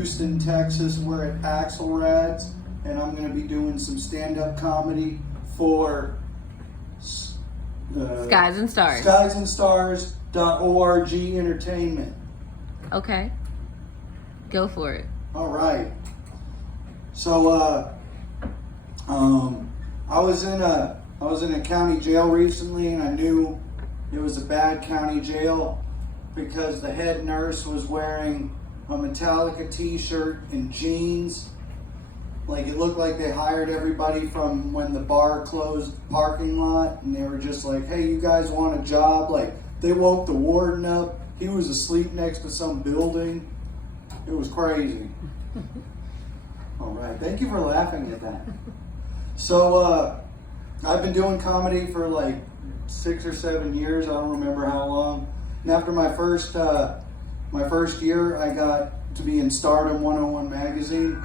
Houston, Texas. We're at Axelrad's, and I'm going to be doing some stand-up comedy for Skeyz and Starz. skeyzandstars.org entertainment. Okay. Go for it. All right. So, I was in a county jail recently, and I knew it was a bad county jail because the head nurse was wearing a Metallica t-shirt and jeans. Like, it looked like they hired everybody from when the bar closed parking lot, and they were just like, hey, you guys want a job? Like, they woke the warden up. He was asleep next to some building. It was crazy. All right. Thank you for laughing at that. So, I've been doing comedy for like 6 or 7 years. I don't remember how long. And after my first year, I got to be in Stardom 101 magazine.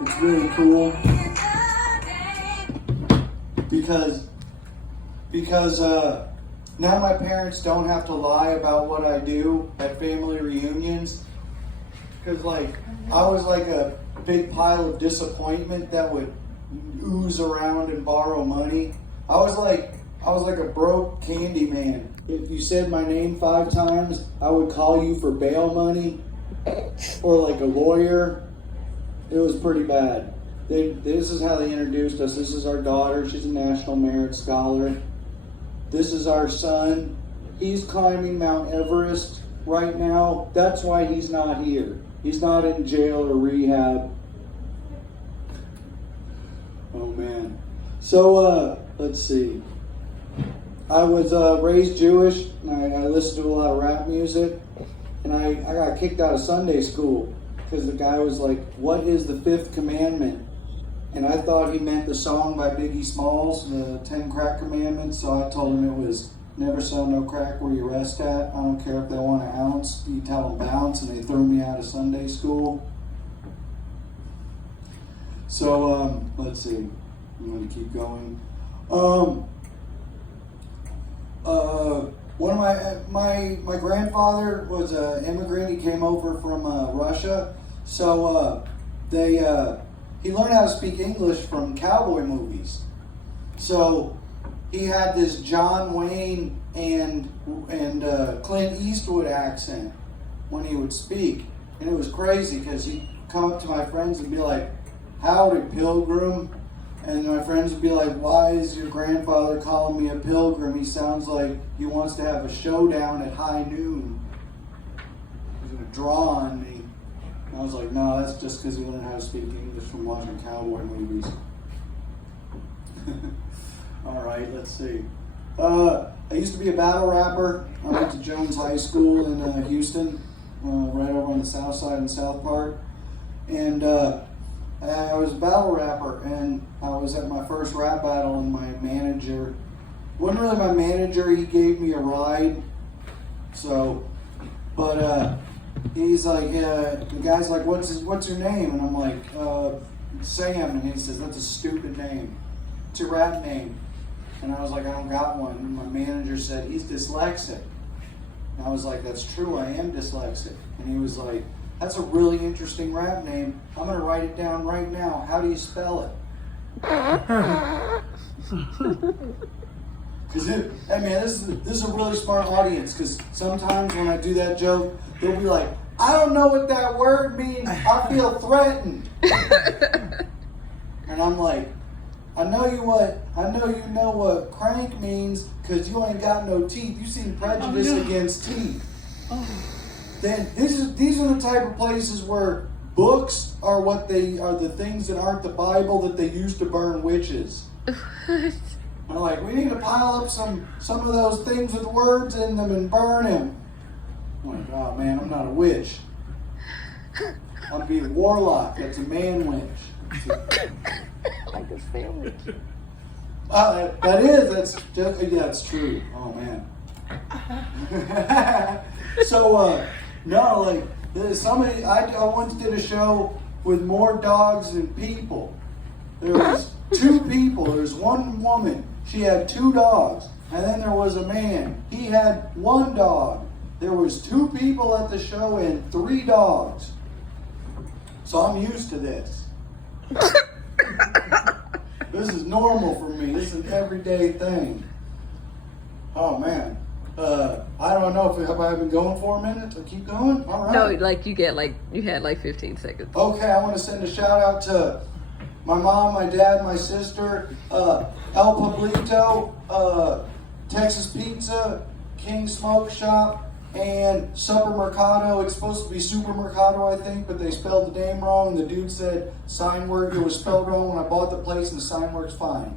It's really cool because now my parents don't have to lie about what I do at family reunions. Because like I was like a big pile of disappointment that would ooze around and borrow money. I was like a broke candy man. If you said my name 5 times, I would call you for bail money or like a lawyer. It was pretty bad. This is how they introduced us. This is our daughter. She's a National Merit Scholar. This is our son. He's climbing Mount Everest right now. That's why he's not here. He's not in jail or rehab. Oh, man. So, let's see. I was raised Jewish, and I listened to a lot of rap music, and I got kicked out of Sunday school because the guy was like, what is the 5th commandment? And I thought he meant the song by Biggie Smalls, the 10 Crack Commandments, so I told him it was never sell no crack where you rest at. I don't care if they want an ounce, you tell them bounce, and they threw me out of Sunday school. So, let's see. I'm going to keep going. One of my grandfather was an immigrant. He came over from Russia. So he learned how to speak English from cowboy movies. So he had this John Wayne and Clint Eastwood accent when he would speak. And it was crazy because he'd come up to my friends and be like, howdy, pilgrim. And my friends would be like, why is your grandfather calling me a pilgrim? He sounds like he wants to have a showdown at high noon. He's going to draw on me. And I was like, no, that's just because he learned how to speak English from watching cowboy movies. All right, let's see. I used to be a battle rapper. I went to Jones High School in Houston, right over on the south side in South Park. And I was a battle rapper, and I was at my first rap battle, and my manager, wasn't really my manager, he gave me a ride, so, but he's like, the guy's like, what's your name? And I'm like, Sam, and he says, that's a stupid name, it's your rap name. And I was like, I don't got one. And my manager said, he's dyslexic. And I was like, that's true, I am dyslexic. And he was like, that's a really interesting rap name. I'm going to write it down right now. How do you spell it? Because, hey man, this is a really smart audience. Because sometimes when I do that joke, they'll be like, I don't know what that word means. I feel threatened. And I'm like, I know you know what crank means because you ain't got no teeth. You seen prejudice against teeth. Then these are the type of places where books are the things that aren't the Bible that they used to burn witches. I'm like, we need to pile up some of those things with words in them and burn them. I'm like, oh man, I'm not a witch. I'm being a warlock. That's a man witch. Like a sandwich. That's true. Oh man. So, no, like, I once did a show with more dogs than people. There was 2 people. There was one woman. She had 2 dogs. And then there was a man. He had 1 dog. There was 2 people at the show and 3 dogs. So I'm used to this. This is normal for me. This is an everyday thing. Oh man. I don't know if have I been going 4 minutes. I keep going. All right. No, like you had like 15 seconds. Okay, I want to send a shout out to my mom, my dad, my sister, El Pablito, Texas Pizza, King Smoke Shop, and Supermercado. It's supposed to be Supermercado, I think, but they spelled the name wrong. The dude said sign work. It was spelled wrong when I bought the place, and the sign work's fine.